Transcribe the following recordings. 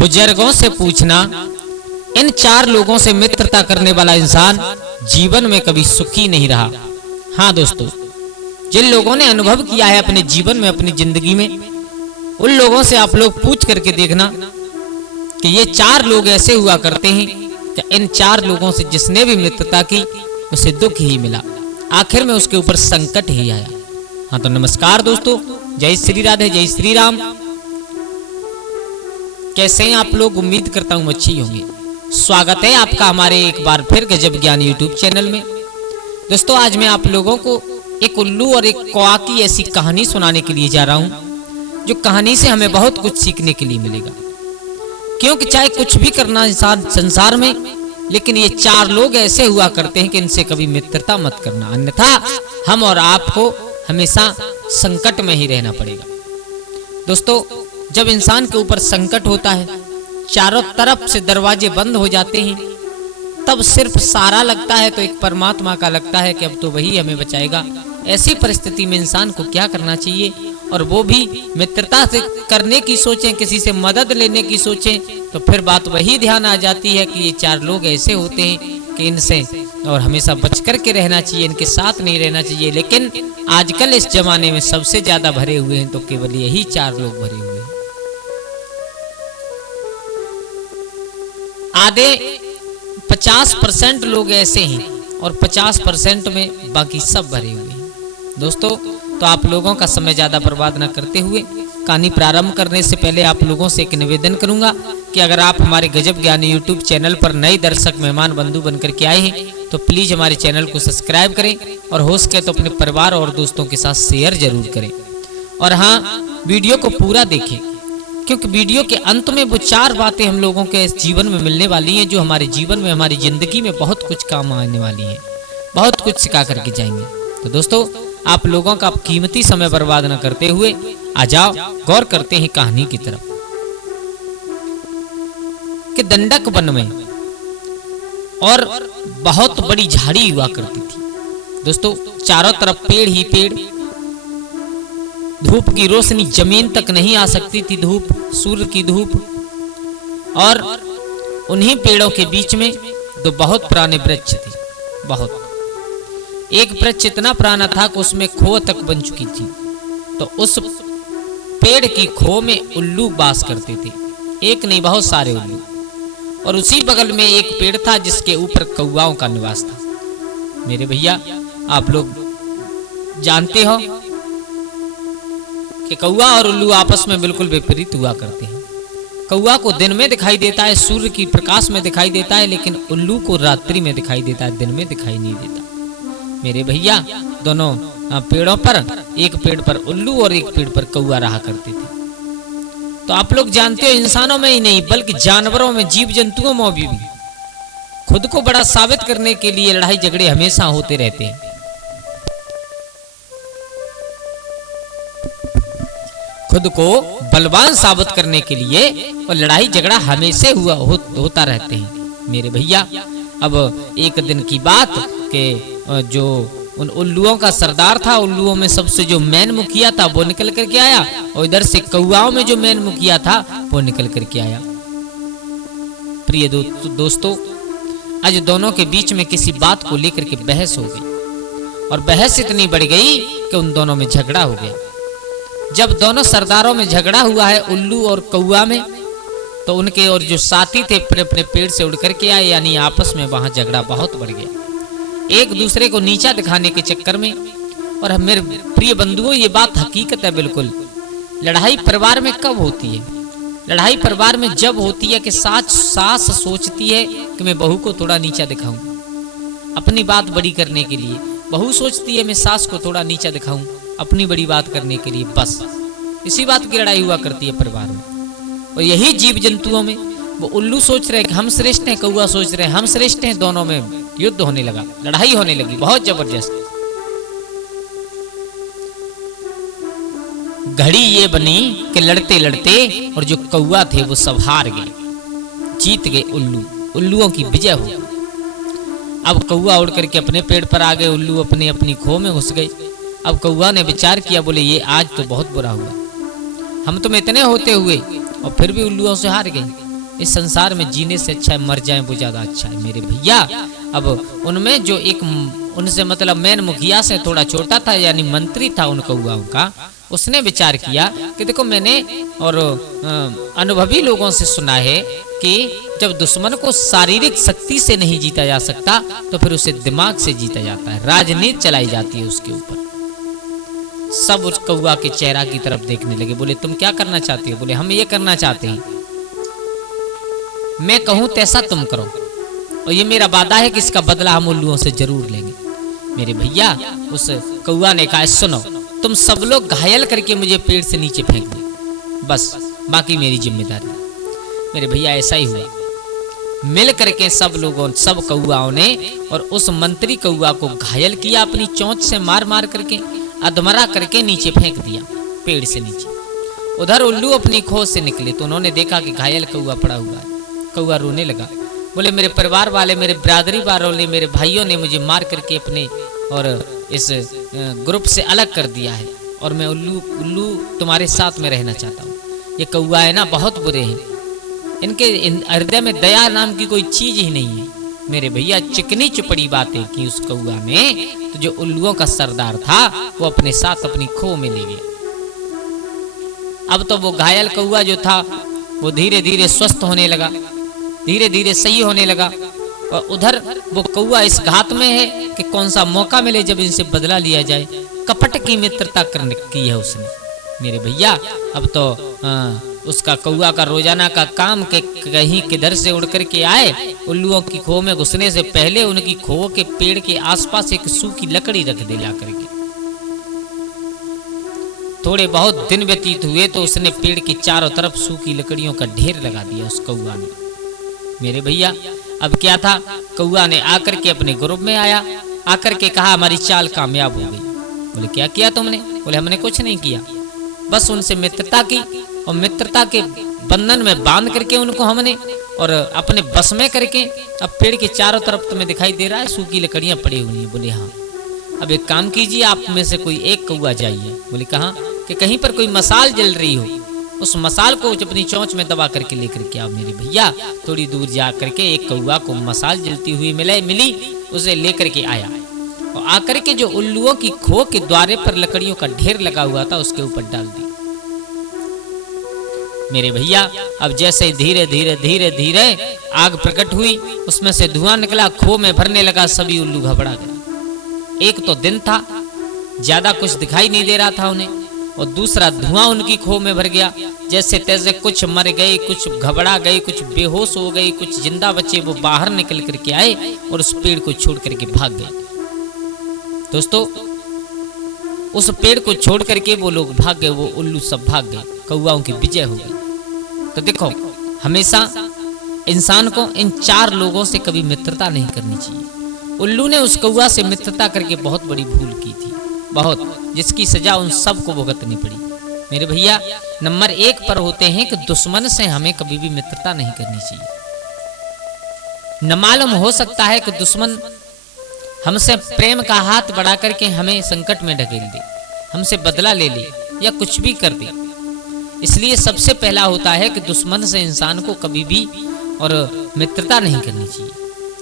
बुजुर्गों से पूछना, इन 4 लोगों से मित्रता करने वाला इंसान जीवन में कभी सुखी नहीं रहा। हाँ दोस्तों, जिन लोगों ने अनुभव किया है अपने जीवन में, अपनी जिंदगी में, उन लोगों से आप लोग पूछ करके देखना कि ये 4 लोग ऐसे हुआ करते हैं कि इन 4 लोगों से जिसने भी मित्रता की उसे दुख ही मिला, आखिर में उसके ऊपर संकट ही आया। हाँ तो नमस्कार दोस्तों, जय श्री राधे, जय श्री राम। कैसे हैं आप लोग? उम्मीद करता हूं अच्छी होंगे। स्वागत है आपका हमारे एक बार फिर गजब ज्ञान यूट्यूब चैनल में। दोस्तों, आज मैं आप लोगों को एक उल्लू और एक कौआ की ऐसी कहानी सुनाने के लिए जा रहा हूं जो कहानी से हमें बहुत कुछ सीखने के लिए मिलेगा। क्योंकि चाहे कुछ भी करना इंसान संसार में, लेकिन ये 4 लोग ऐसे हुआ करते हैं कि इनसे कभी मित्रता मत करना, अन्यथा हम और आपको हमेशा संकट में ही रहना पड़ेगा। दोस्तों, जब इंसान के ऊपर संकट होता है, चारों तरफ से दरवाजे बंद हो जाते हैं, तब सिर्फ सहारा लगता है तो एक परमात्मा का लगता है कि अब तो वही हमें बचाएगा। ऐसी परिस्थिति में इंसान को क्या करना चाहिए, और वो भी मित्रता से करने की सोचें, किसी से मदद लेने की सोचें, तो फिर बात वही ध्यान आ जाती है कि ये 4 लोग ऐसे होते हैं कि इनसे और हमेशा बच कर के रहना चाहिए, इनके साथ नहीं रहना चाहिए। लेकिन आजकल इस जमाने में सबसे ज्यादा भरे हुए हैं तो केवल यही 4 लोग भरे हुए हैं। आधे 50% लोग ऐसे हैं और 50% में बाकी सब भरे हुए हैं। दोस्तों, तो आप लोगों का समय ज्यादा बर्बाद ना करते हुए कहानी प्रारंभ करने से पहले आप लोगों से एक निवेदन करूंगा कि अगर आप हमारे गजब ज्ञान यूट्यूब चैनल पर नए दर्शक मेहमान बंधु बनकर के आए हैं तो प्लीज हमारे चैनल को सब्सक्राइब करें, और हो सके तो अपने परिवार और दोस्तों के साथ शेयर जरूर करें। और हाँ, वीडियो को पूरा देखें, क्योंकि वीडियो के अंत में वो 4 बातें हम लोगों के जीवन में मिलने वाली हैं जो हमारे जीवन में, हमारी जिंदगी में बहुत कुछ काम आने वाली हैं, बहुत कुछ सिखा करके जाएंगे। तो दोस्तों, आप लोगों का कीमती समय बर्बाद न करते हुए आ जाओ, गौर करते हैं कहानी की तरफ। कि दंडक वन में और बहुत बड़ी झाड़ी हुआ करती थी। दोस्तों, चारों तरफ पेड़ ही पेड़, धूप की रोशनी जमीन तक नहीं आ सकती थी, धूप, सूर्य की धूप। और उन्हीं पेड़ों के बीच में 2 बहुत पुराने वृक्ष थे। बहुत, एक वृक्ष इतना पुराना था कि उसमें खो तक बन चुकी थी। तो उस पेड़ की खो में उल्लू वास करते थे, एक नहीं बहुत सारे उल्लू। और उसी बगल में एक पेड़ था जिसके ऊपर कौवाओं का निवास था। मेरे भैया, आप लोग जानते हो कि कौवा और उल्लू आपस में बिल्कुल विपरीत हुआ करते हैं। कौवा को दिन में दिखाई देता है, सूर्य की प्रकाश में दिखाई देता है, लेकिन उल्लू को रात्रि में दिखाई देता है, दिन में दिखाई नहीं देता। मेरे भैया, दोनों पेड़ों पर, एक पेड़ पर उल्लू और एक पेड़ पर कौवा रहा करते थे। तो आप लोग जानते हो, इंसानों में ही नहीं बल्कि जानवरों में, जीव जंतुओं में भी खुद को बड़ा साबित करने के लिए लड़ाई झगड़े हमेशा होते रहते हैं। खुद को बलवान साबित करने के लिए और लड़ाई झगड़ा हमेशा होता रहते हैं। मेरे भैया, अब एक दिन की बात के जो उन उल्लुओं का सरदार था, उल्लुओं में सबसे जो मैन मुखिया था वो निकल करके आया, और इधर से कौवाओं में जो मैन मुखिया था वो निकल करके आया। प्रिय दोस्तों, आज दोनों के बीच में किसी बात को लेकर के बहस हो गई, और बहस इतनी बढ़ गई कि उन दोनों में झगड़ा हो गया। जब दोनों सरदारों में झगड़ा हुआ है, उल्लू और कौवा में, तो उनके और जो साथी थे अपने अपने पेड़ से उड़ करके आए, यानी आपस में वहां झगड़ा बहुत बढ़ गया, एक दूसरे को नीचा दिखाने के चक्कर में। और मेरे प्रिय बंधुओं, ये बात हकीकत है बिल्कुल। लड़ाई परिवार में कब होती है? लड़ाई परिवार में जब होती है कि सास सोचती है कि मैं बहू को थोड़ा नीचा दिखाऊं, अपनी बात बड़ी करने के लिए। बहू सोचती है मैं सास को थोड़ा नीचा दिखाऊं, अपनी बड़ी बात करने के लिए। बस इसी बात की लड़ाई हुआ करती है परिवार में। और यही जीव जंतुओं में, वो उल्लू सोच रहे कि हम श्रेष्ठ हैं, कौवा सोच रहे हैं हम श्रेष्ठ हैं, दोनों में युद्ध होने लगा, लड़ाई होने लगी बहुत जबरदस्त। घड़ी ये बनी कि लड़ते लड़ते और जो कौवा थे वो सब हार गए, जीत गए उल्लू, उल्लुओं की विजय हो। अब कौवा उड़ करके अपने पेड़ पर आ गए, उल्लू अपनी अपनी खो में घुस गई। अब कौवा ने विचार किया, बोले ये आज तो बहुत बुरा हुआ, हम तुम इतने होते हुए और फिर भी उल्लुओं से हार गए। इस संसार में जीने से अच्छा है मर जाएं, वो ज्यादा अच्छा है मेरे भैया। अब उनमें जो एक उनसे मतलब मैन मुखिया से थोड़ा छोटा था, यानी मंत्री था उन कौआओं का, उसने विचार किया कि देखो मैंने और अनुभवी लोगों से सुना है कि जब दुश्मन को शारीरिक शक्ति से नहीं जीता जा सकता तो फिर उसे दिमाग से जीता जाता है, राजनीति चलाई जाती है उसके ऊपर। सब उस कौआ के चेहरा की तरफ देखने लगे, बोले तुम क्या करना चाहते हो? बोले हम ये करना चाहते हैं, मैं कहूं तैसा तुम करो, और ये मेरा वादा है कि इसका बदला हम उल्लुओं से जरूर लेंगे। मेरे भैया उस कौआ ने कहा सुनो, तुम सब लोग घायल करके मुझे पेड़ से नीचे फेंक दो, बस बाकी मेरी जिम्मेदारी। मेरे भैया ऐसा ही हुआ, मिल करके सब लोगों सब कौआओं ने और उस मंत्री कौआ को घायल किया, अपनी चोंच से मार मार करके अधमरा करके नीचे फेंक दिया पेड़ से नीचे। उधर उल्लू अपनी खोज से निकले तो उन्होंने देखा कि घायल कौआ पड़ा हुआ है। कौआ रोने लगा, बोले मेरे परिवार वाले, मेरे बिरादरी वाले, मेरे भाइयों ने मुझे मार करके अपने और इस ग्रुप से अलग कर दिया है, और मैं उल्लू तुम्हारे साथ में रहना चाहता हूँ। ये कौआ है ना बहुत बुरे हैं, इनके हृदय में दया नाम की कोई चीज ही नहीं है। मेरे भैया चिकनी चुपड़ी बातें की उस कौआ ने, तो जो उल्लुओं का सरदार था वो अपने साथ अपनी खो में ले गया। अब तो वो घायल कौआ जो था वो धीरे धीरे स्वस्थ होने लगा, धीरे धीरे सही होने लगा, और उधर वो कौआ इस घात में है कि कौन सा मौका मिले जब इनसे बदला लिया जाए। कपट की मित्रता करने की है उसने। मेरे भैया अब तो उसका कौआ का रोजाना का काम के कहीं किधर से उड़ करके आए, उल्लुओं की खो में घुसने से पहले उनकी खो के पेड़ के आसपास एक सूखी लकड़ी रख दे ला करके। थोड़े बहुत दिन व्यतीत हुए तो उसने पेड़ के चारों तरफ सूखी लकड़ियों का ढेर लगा दिया उस कौआ ने। मेरे भैया अब क्या था, कौआ ने आकर के अपने ग्रुप में आया, आकर के कहा हमारी चाल कामयाब हो गई। बोले क्या किया तुमने? बोले हमने कुछ नहीं किया, बस उनसे मित्रता की, और मित्रता के बंधन में बांध करके उनको हमने और अपने बस में करके अब पेड़ के चारों तरफ तुम्हें दिखाई दे रहा है सूखी लकड़ियां पड़ी हुई हैं। बोले हाँ। अब एक काम कीजिए, आप में से कोई एक कौआ जाइए। बोले कहाँ? कि कहीं पर कोई मसाल जल रही हो, उस मसाल को अपनी चोंच में दबा करके लेकर के आओ। मेरे भैया थोड़ी दूर जा करके एक कौआ को मसाल जलती हुई मिली, उसे लेकर के आया, और आकर के जो उल्लुओं की खो के द्वारे पर लकड़ियों का ढेर लगा हुआ था उसके ऊपर डाल दी। मेरे भैया अब जैसे धीरे धीरे धीरे धीरे आग प्रकट हुई, उसमें से धुआं निकला, खो में भरने लगा, सभी उल्लू घबरा गए। एक तो दिन था, ज्यादा कुछ दिखाई नहीं दे रहा था उन्हें, और दूसरा धुआं उनकी खो में भर गया। जैसे तैसे कुछ मर गए, कुछ घबरा गए, कुछ बेहोश हो गए, कुछ जिंदा बचे वो बाहर निकल करके आए और उस पेड़ को छोड़ करके भाग गए। दोस्तों उस पेड़ को छोड़ करके वो लोग भाग गए, वो उल्लू सब भाग गए, कौआओं की विजय हो गई। तो देखो हमेशा इंसान को इन चार लोगों से कभी मित्रता नहीं करनी चाहिए। उल्लू ने उस कौआ से मित्रता करके बहुत बड़ी भूल की थी, बहुत, जिसकी सजा उन सबको भुगतनी पड़ी। मेरे भैया नंबर 1 पर होते हैं कि दुश्मन से हमें कभी भी मित्रता नहीं करनी चाहिए। न मालूम हो सकता है कि दुश्मन हमसे प्रेम का हाथ बढ़ा करके हमें संकट में ढकेल दे, हमसे बदला ले ले, या कुछ भी कर दे। इसलिए सबसे पहला होता है कि दुश्मन से इंसान को कभी भी और मित्रता नहीं करनी चाहिए,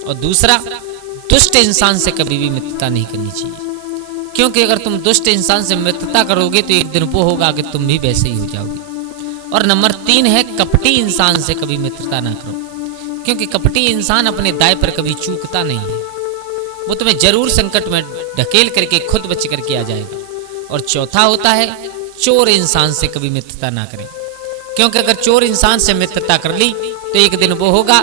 और दूसरा दुष्ट इंसान से कभी भी मित्रता नहीं करनी चाहिए, क्योंकि अगर तुम दुष्ट इंसान से मित्रता करोगे तो एक दिन वो होगा कि तुम भी वैसे ही हो जाओगे। और नंबर 3 है कपटी इंसान से कभी मित्रता ना करो, क्योंकि कपटी इंसान अपने दाय पर कभी चूकता नहीं है, वो तुम्हें जरूर संकट में ढकेल करके खुद बच करके आ जाएगा। और चौथा होता है चोर इंसान से कभी मित्रता ना करें, क्योंकि अगर चोर इंसान से मित्रता कर ली तो एक दिन वो होगा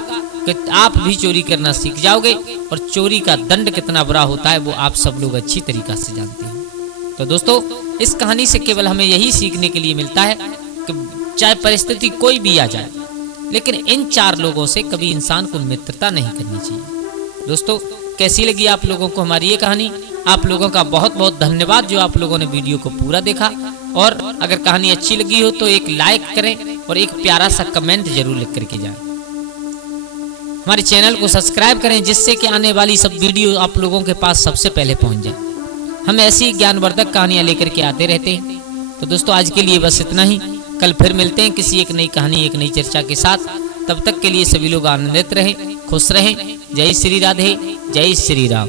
कि आप भी चोरी करना सीख जाओगे, और चोरी का दंड कितना बुरा होता है वो आप सब लोग अच्छी तरीका से जानते हैं। तो दोस्तों इस कहानी से केवल हमें यही सीखने के लिए मिलता है कि चाहे परिस्थिति कोई भी आ जाए, लेकिन इन 4 लोगों से कभी इंसान को मित्रता नहीं करनी चाहिए। दोस्तों कैसी लगी आप लोगों को हमारी ये कहानी? आप लोगों का बहुत बहुत धन्यवाद जो आप लोगों ने वीडियो को पूरा देखा, और अगर कहानी अच्छी लगी हो तो एक लाइक करें और एक प्यारा सा कमेंट जरूर लिख करके जाएं। हमारे चैनल को सब्सक्राइब करें जिससे कि आने वाली सब वीडियो आप लोगों के पास सबसे पहले पहुंच जाए। हम ऐसी ज्ञानवर्धक कहानियां लेकर के आते रहते हैं। तो दोस्तों आज के लिए बस इतना ही, कल फिर मिलते हैं किसी एक नई कहानी एक नई चर्चा के साथ। तब तक के लिए सभी लोग आनंदित रहें, खुश रहें। जय श्री राधे, जय श्री राम।